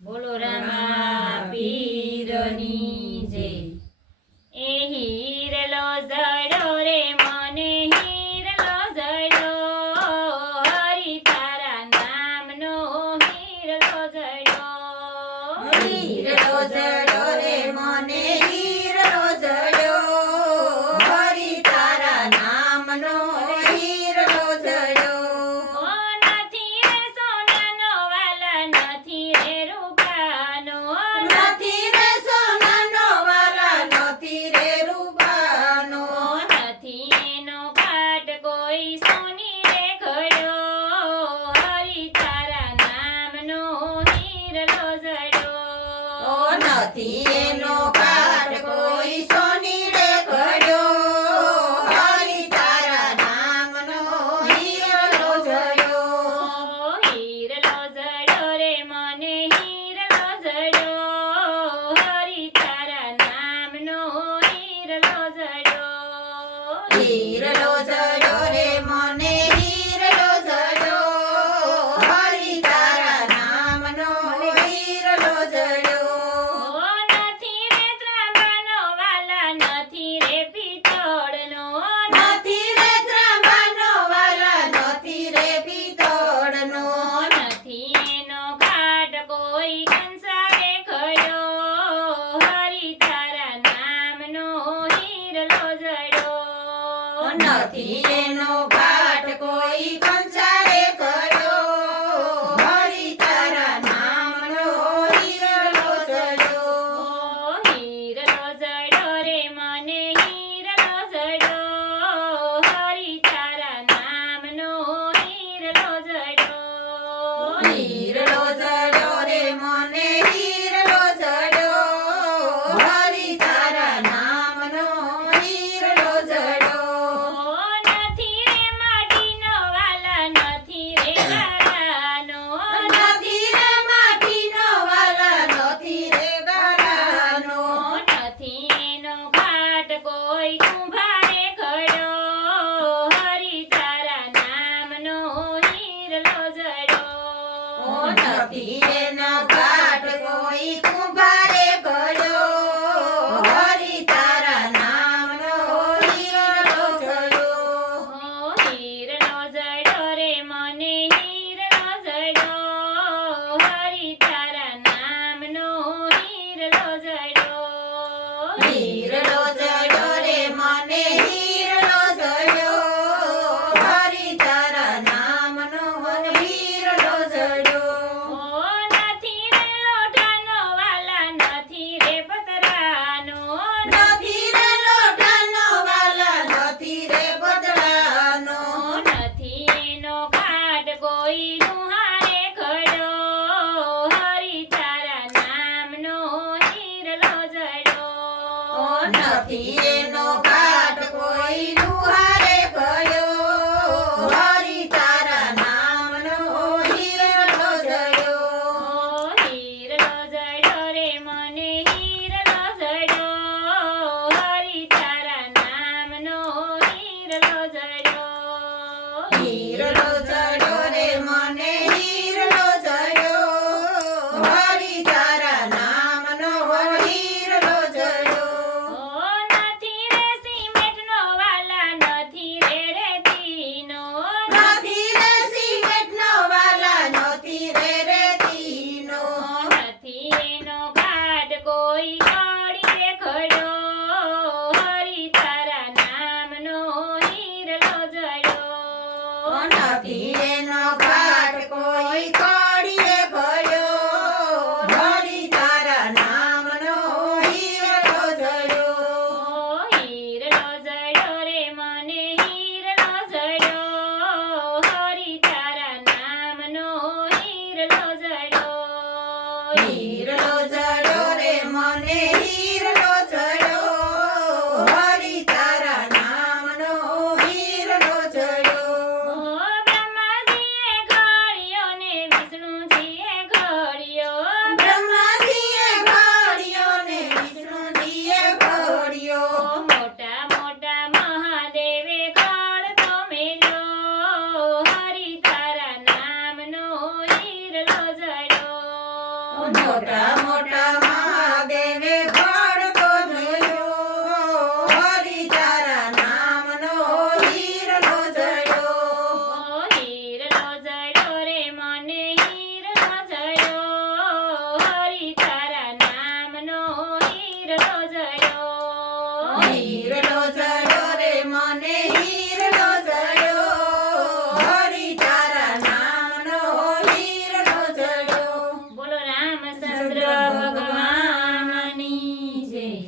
બોલો રામા પીરની જય. એ હીરલો જડો રે મને હીરલો જડો, હરી તારા નામનો હીરલો જડો. હીરલો જડો રે મને હીરલો જડો, હરી તારા નામનો હીરલો જડો. ઓ નથી રે સોનાનો વાલા, નથી રે રૂપાનો, નથી રે સોનાનો વાલા, નથી રે રૂપાનો. નથી એનો ઘાટ કોઈ સોની રે ઘડ્યો, હરી તારા નામનો હીરલો જડો. ઓ નથી એનો કાટ કોઈ સોની રે ઘડ્યો, હરી તારા નામનો હીરલો જડો. હીરલો જડો રે મને હીરલો જડો, હરી તારા નામનો હીરલો જડો. હીરલો જડો રે મને હીરલો જડો, હરી તારા નામનો હીરલો જડો. ઓ નથી રે ત્રાંબાનો વાલા, નથી રે પિત્તળનો, નથી રે ત્રાંબાનો વાલા, નથી રે પિત્તળનો. નથી એનો ઘાટ કોઈ કંસારે ખડ્યો, હરી તારા નામનો હીરલો જડો. નથી એનો ઘાટ કોઈ કંસારે કર્યો, હરી તારા નામનો હીરલો જડો. હીરલો જડો રે મને હીરલો જડો, હરી તારા નામનો હીરલો જડો. હીરલો જડો રે મને હીરલો જડો, હરી તારા નામનો હીરલો જડો. નથી રે માટીનો વાલા, નથી રે ગારાનો, નથી રે માટીનો વાલા, નથી રે ગારાનો. નથી એનો ઘાટ કોઈ કુંભારે ખડ્યો, હરી તારા નામનો હીરલો જડો. નથી એનો ઘાટ કોઈ કુંભારે કર્યો, હરી તારા નામનો હીરલો જડો. હીરલો જડો રે મને હીરલો જડો, હરી તારા નામનો હીરલો જડો. હીરલો જડો રે મને હીરલો જડો, હરી તારા નામનો હીરલો જડો. નથી રે લોઢાનો વાલા, નથી રે પતરાનો, નથી રે લોઢાનો વાલા, નથી રે બદલાનો. નથી એનો ઘાટ કોઈ લુહારે ખડ્યો, હરી તારા નામનો હીરલો જડો. નથી એનો ઘાટ કોઈ લુહારે કર્યો, હરી તારા નામનો હીરલો જડો. હીરલો જડો રે મને હીરલો જડો, હરી તારા નામનો હીરલો જડો. હીરલો જડો રે મને હીરલો જડો, હરી તારા નામનો હીરલો જડો. નથી રે સિમેન્ટનો વાલા, નથી રે રેતીનો, નથી રે સિમેન્ટનો વાલા, નથી રે રેતીનો. નથી એનો ઘાટ કોઈ કડીએ ખડ્યો, હરી તારા નામનો હીરલો જડો. નથી એનો ઘાટ કોઈ કડીએ કર્યો, હરી તારા નામનો હીરલો જડો. હીરલો જડો રે મને હીરલો જડો, હરી તારા નામનો હીરલો જડો. હીરલો જડો રે મને હીરલો જડો, હરી તારા નામનો હીરલો જડો. બ્રહ્માજીએ ઘડ્યો ને વિષ્ણુજીએ ઘડ્યો, બ્રહ્માજીએ ઘડ્યો ને વિષ્ણુજીએ ઘડ્યો. મોટા મોટા મહાદેવે ઘડતો મેલ્યો, હરી તારા નામનો હીરલો જડો. મોટા મોટા